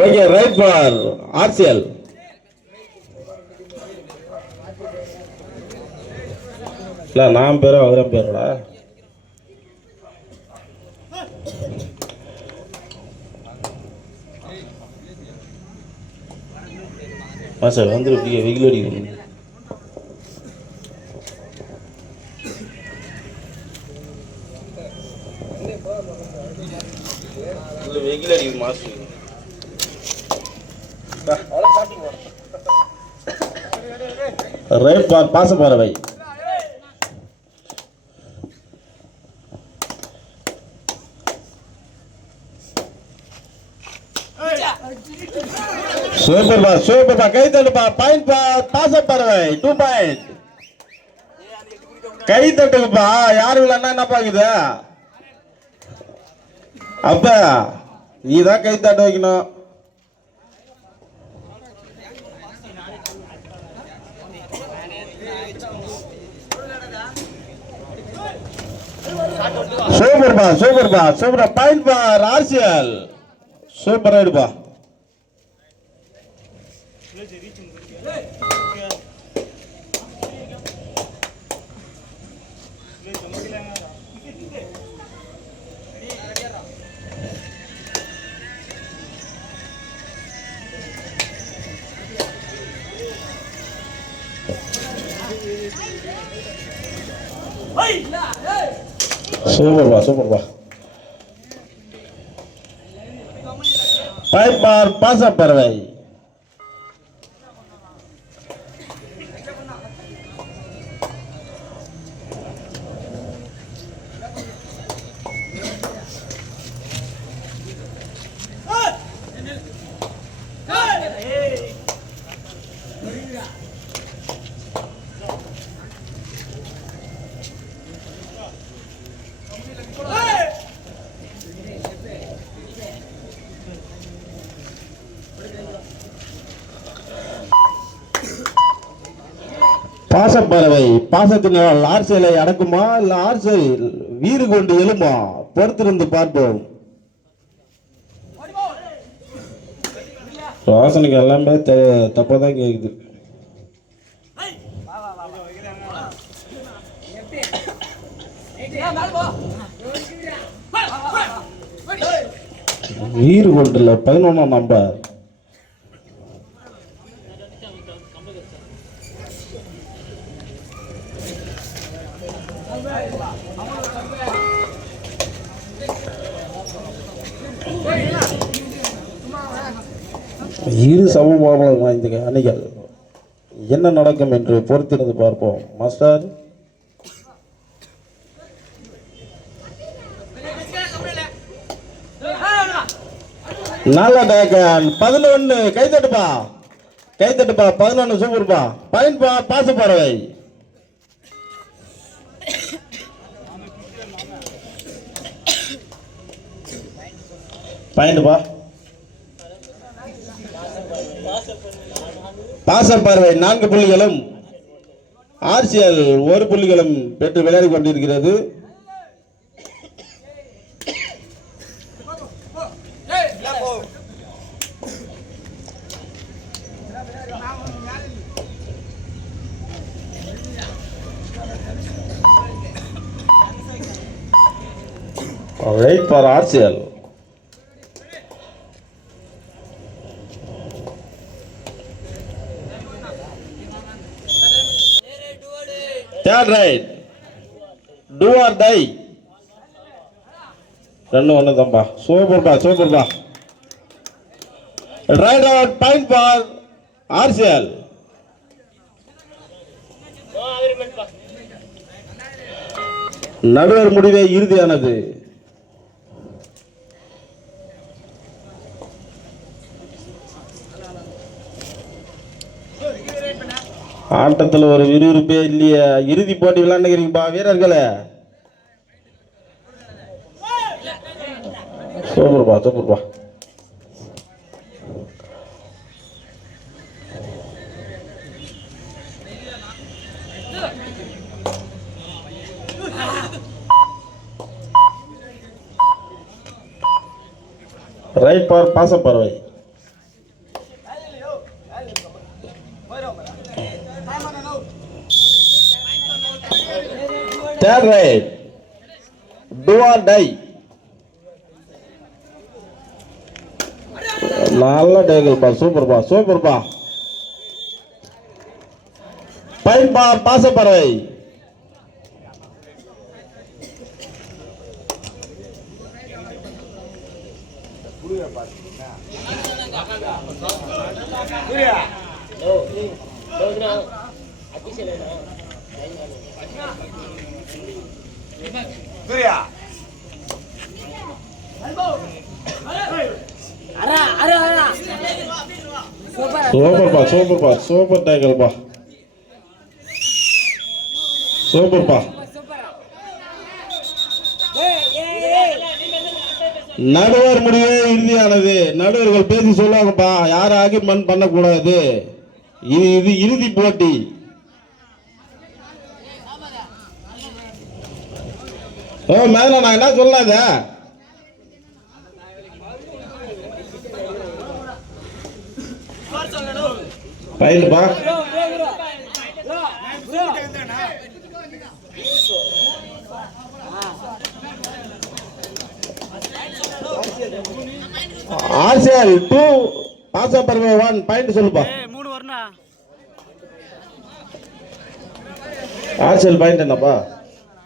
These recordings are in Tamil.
Okay right for RCl. இல்லை நான் பேரும் அவரும் பேருடா. சார் வந்து வெயில் அடிக்கணும். வெயில் அடிக்கும் மாசு. ரைட் பார் பாசப்பறவை. சூப்பர் பா சூப்பர் பா. கை தட்டுப்பா. பாயிண்ட் பா. பாசப்பறவை 2 பாயிண்ட். கை தட்டுப்பா. யாரு இல்லைன்னா என்ன பாக்குது அப்ப நீதான் கை தட்ட வைக்கணும். சூப்பர் பா சூப்பர் பா super. Point for RCl. Super ஆயிடுப்பா. சூப்பர்பா சூப்பர்பா. Point for பாசப்பறவை. பாசப்பறவை பாசத்தினால் ஆர்சியலை அடக்குமா இல்ல ஆர்சியல் வீறு கொண்டு எழுமா? பொறுத்திருந்து பார்ப்போம். வாசனுக்கு எல்லாமே தப்பாதான் கேக்குது. வீறு கொண்டுல 11ஆம் நம்பர். இரு சமமான இந்த அணிகள் என்ன நடக்கும் என்று பொறுத்திருந்து பார்ப்போம். மாஸ்டர் நல்ல டேக்கன் 11. கைத்தட்டுப்பா கைத்தட்டுப்பா. 11 சூப்பர்பா. பாயிண்ட் பா பாசப்பறவை. பாயிண்ட் பா பாசப்பறவை 4 புள்ளிகளும் ஆர்சிஎல் 1 புள்ளிகளும் பெற்று விளையாடி கொண்டிருக்கிறது. Raid for RCL. Third right. Do or die. 2-1 தம்பா. சூப்பர்பா சூப்பர்பா. Raid out. Point for RCL. நடுவர் முடிவே இறுதியானது. ஆட்டத்தில் ஒரு விறுவிறுப்பே இல்லையா? இறுதி போட்டி விளையாண்டுக்கிறீங்கப்பா வீரர்களே. சூப்பர்பா சூப்பர்பா. Raid for Pasapparavai. Third raid do or die. நல்ல டேகிள்பா, சூப்பர்பா சூப்பர்பா. பைன் பார் பாசப்பறவை. சூப்பர்பா சூப்பர்பா சூப்பர் டேகிள்பா, சூப்பர்பா. நடுவர் முடிவே இறுதியானது. நடுவர்கள் பேசி சொல்லுவாங்கப்பா, யாரும் ஆர்கியூமென்ட் பண்ணக்கூடாது. இது இறுதி போட்டி. மேல நான் என்ன சொல்லாத. பையன்பா ஆர்சிஎல் 2 பாசப்பறவை 1 பாயிண்ட் சொல்லுப்பா. 3 வரணும்டா. ஆர்சிஎல் பாயிண்ட் என்னப்பா?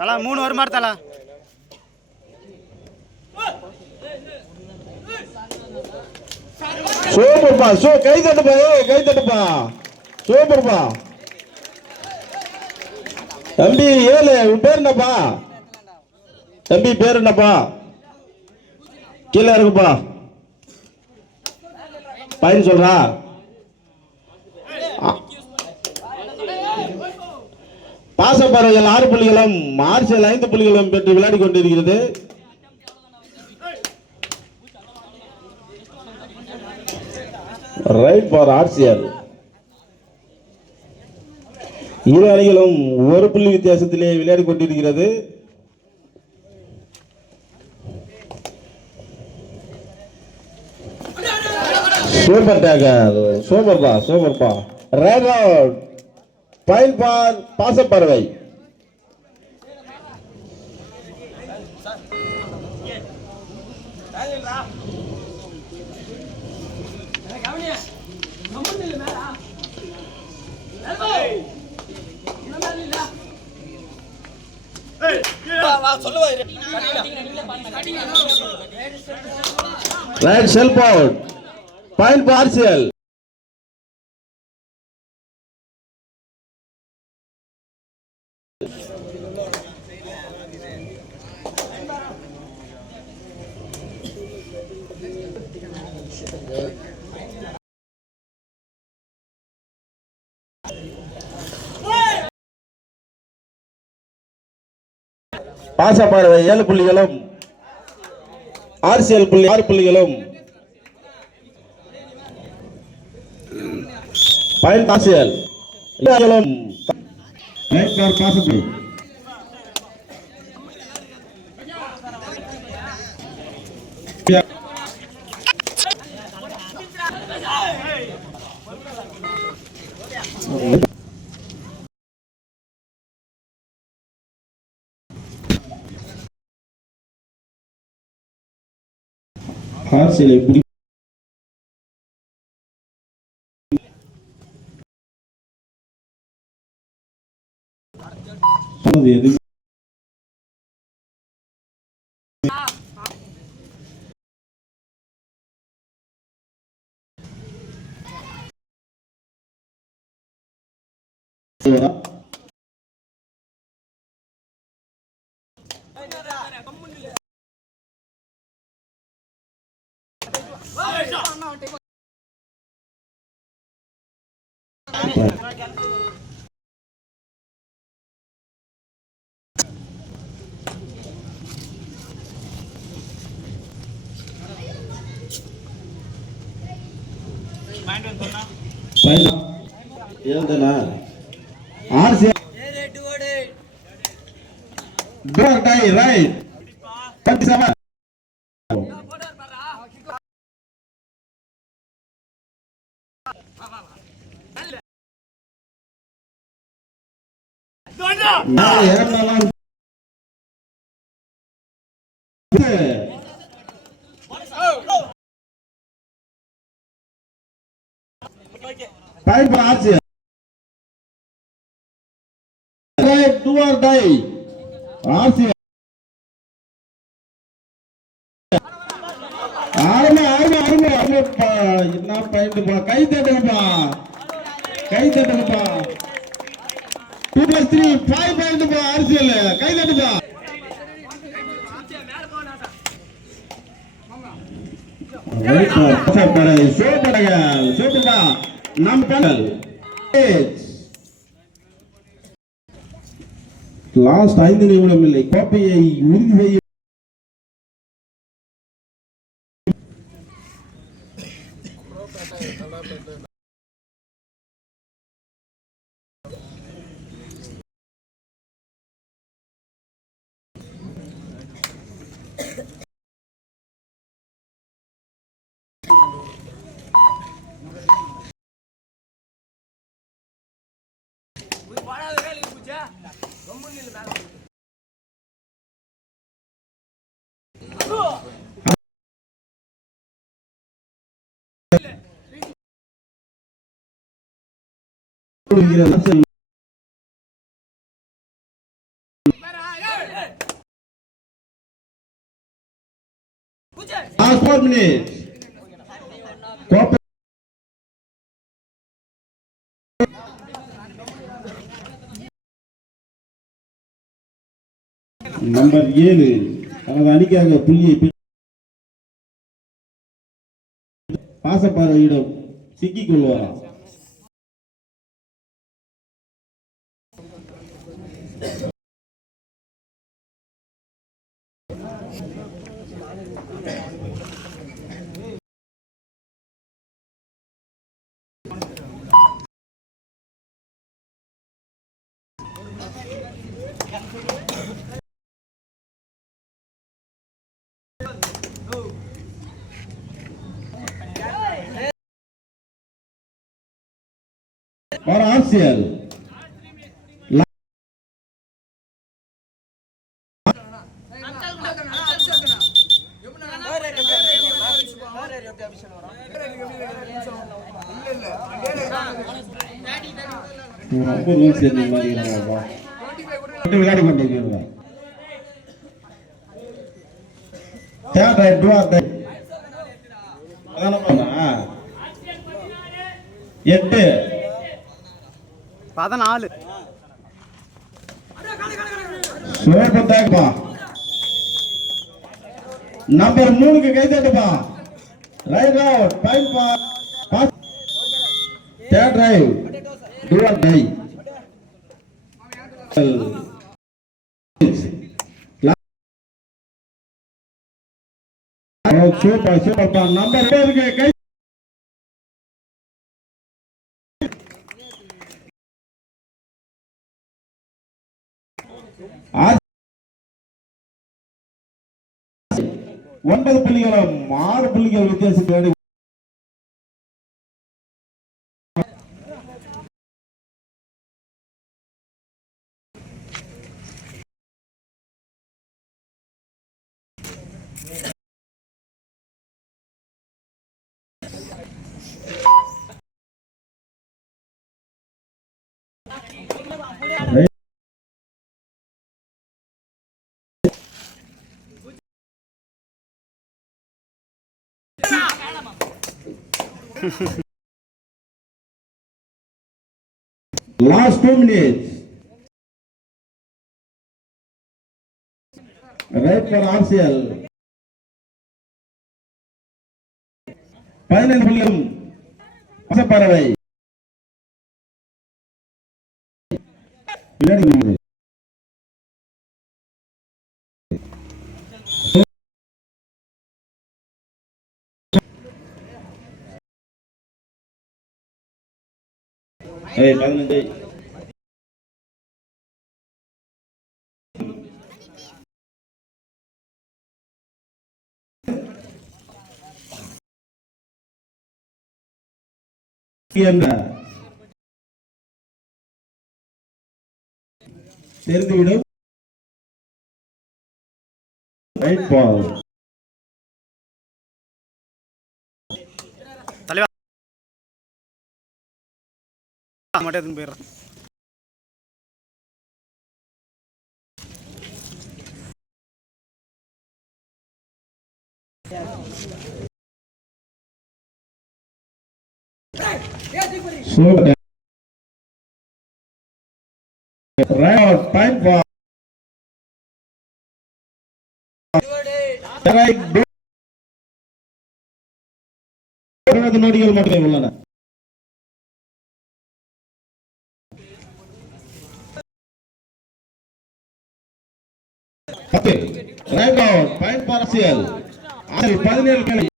தலா 3 வர மாதிரி தலா. சூப்பர்பா கை தட்டுப்பா, கை தட்டுப்பா, சூப்பர்பா. தம்பி 7 உன் பேர் என்னப்பா? தம்பி பேர் என்னப்பா? கீழே இருக்குப்பா. பையன் சொல்றா. பாசப்பறவைகள் 6 புள்ளிகளும் ஆர்சிஎல் 5 புள்ளிகளும் பெற்று விளையாடி கொண்டிருக்கிறது. Raid for RCL. இரு அணிகளும் 1 புள்ளி வித்தியாசத்திலே விளையாடி கொண்டிருக்கிறது. சூப்பர் டேக்கர், சூப்பர்பா சூப்பர்பா. Raid out point for Pasapparavai. Right self out. Point for RCL. Pasapparavai 7 புள்ளிகளும் ஆர்சிஎல் 6 புள்ளிகளும். Point RCL. Raid for Pasapparavai. RCL எப்படி சொன்னது எது? ஏந்தனா ஆர்சிஎல் டோர் டை ரைட் 27 நான் ஏறலாம் Time for RCL. Right, do or die. RCL. ஆரம்ப என்ன பாயிண்ட்ப்பா, கை தட்டுங்கப்பா, கை தட்டுங்கப்பா. 2+3 5 பாயிண்ட்ப்பா RCL, கை தட்டுப்பா. சூப்பர் நம் பேனல் லாஸ்ட் 5 நிமிடம் இல்லை, கோப்பையை உறுதி செய்ய last 4 minutes. கோப்பை நம்பர் 7 தனது அணிக்காக புள்ளியை பாசப்பாறையிடம் சிக்கிக் கொள்வாராம். और RCL ரொம்ப ரூல்ஸ் என்ன மாதிரிங்கப்பா விளையாடி கொண்டிருக்கிறார். Third raid do or raid அதான பண்ணா 8 14 சோர்பத்தாக்குப்பா. நம்பர் 3க்கு கை தட்டுப்பா. Raid out time pass third raid do or die. Super சூப்பர்ப்பா. நம்பர் 4க்கு கை ஒன்பது புள்ளிகளும் 6 புள்ளிகள் வித்தியாசத்தோடு last 2 minutes. Right for RCL. 15 புள்ளிகளும் பாசப்பறவை விளையாடி Hey, 15. தெரிந்துவிடும். ரைட் பால். தலைவா மட்டும் எடுத்துன்னு போயிடுறேன். Slow. Right time ball. Right. 20 நொடிகள் மட்டுமே உள்ளன. Right out. Point partial. 17 கேள்வி.